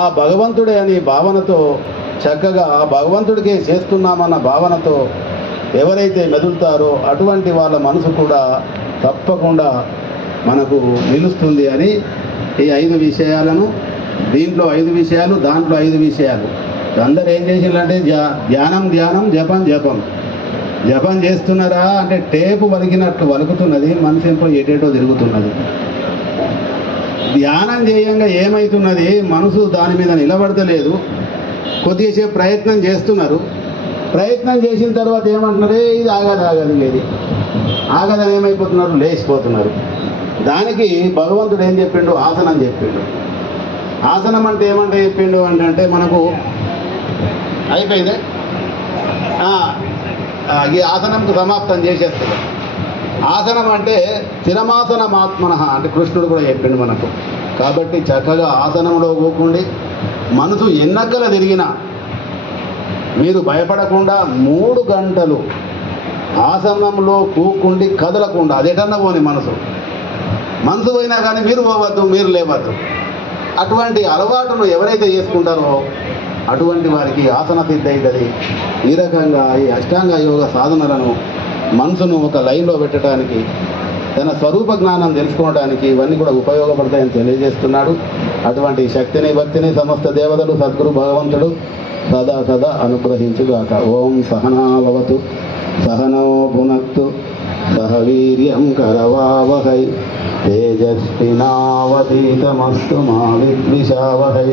ఆ భగవంతుడే అని భావనతో చక్కగా ఆ భగవంతుడికే చేస్తున్నామన్న భావనతో ఎవరైతే మెదులుతారో అటువంటి వాళ్ళ మనసు కూడా తప్పకుండా మనకు నిలుస్తుంది అని ఈ 5 విషయాలను, దీంట్లో 5 విషయాలు, దాంట్లో 5 విషయాలు. అందరు ఏం చేసిందంటే ధ్యానం ధ్యానం, జపం జపం. జపం చేస్తున్నారా అంటే టేపు వలికినట్లు వలుకుతున్నది, మనసు ఎంతో ఎటేటో తిరుగుతున్నది. ధ్యానం చేయంగా ఏమవుతున్నది, మనసు దాని మీద నిలబడతలేదు. కొద్దిసేపు ప్రయత్నం చేస్తున్నారు. ప్రయత్నం చేసిన తర్వాత ఏమంటున్నారు, ఇది ఆగదు లేదు, ఆగదని ఏమైపోతున్నారు, లేచిపోతున్నారు. దానికి భగవంతుడు ఏం చెప్పిండు, ఆసనం చెప్పిండు. ఆసనం అంటే ఏమంటే చెప్పిండు అంటే మనకు అయిపోయిందే, ఈ ఆసనంకు సమాప్తం చేసేస్తుంది. ఆసనం అంటే స్థిరమాసనమాత్మన అంటే కృష్ణుడు కూడా చెప్పిండు మనకు. కాబట్టి చక్కగా ఆసనంలో కూకుండి మనసు ఎన్నక్కల తిరిగినా మీరు భయపడకుండా 3 గంటలు ఆసనంలో కూకుండి కదలకుండా, అది ఎటన్నా పోని మనసు పోయినా కానీ మీరు పోవద్దు, మీరు లేవద్దు. అటువంటి అలవాటును ఎవరైతే చేసుకుంటారో అటువంటి వారికి ఆసన సిద్ధి అవుతుంది. ఈ రకంగా ఈ అష్టాంగ యోగ సాధనలను మనసును ఒక లైన్లో పెట్టడానికి, తన స్వరూప జ్ఞానం తెలుసుకోవడానికి ఇవన్నీ కూడా ఉపయోగపడతాయని తెలియజేస్తున్నాడు. అటువంటి శక్తిని, భక్తిని సమస్త దేవతలు సద్గురు భగవంతుడు సదా సదా అనుగ్రహించుగాక. ఓం సహనాభవతు సహనో భునక్తు సహ వీర్యం కరవావహై తేజస్వినావధీతమస్తు మా విద్విషావహై.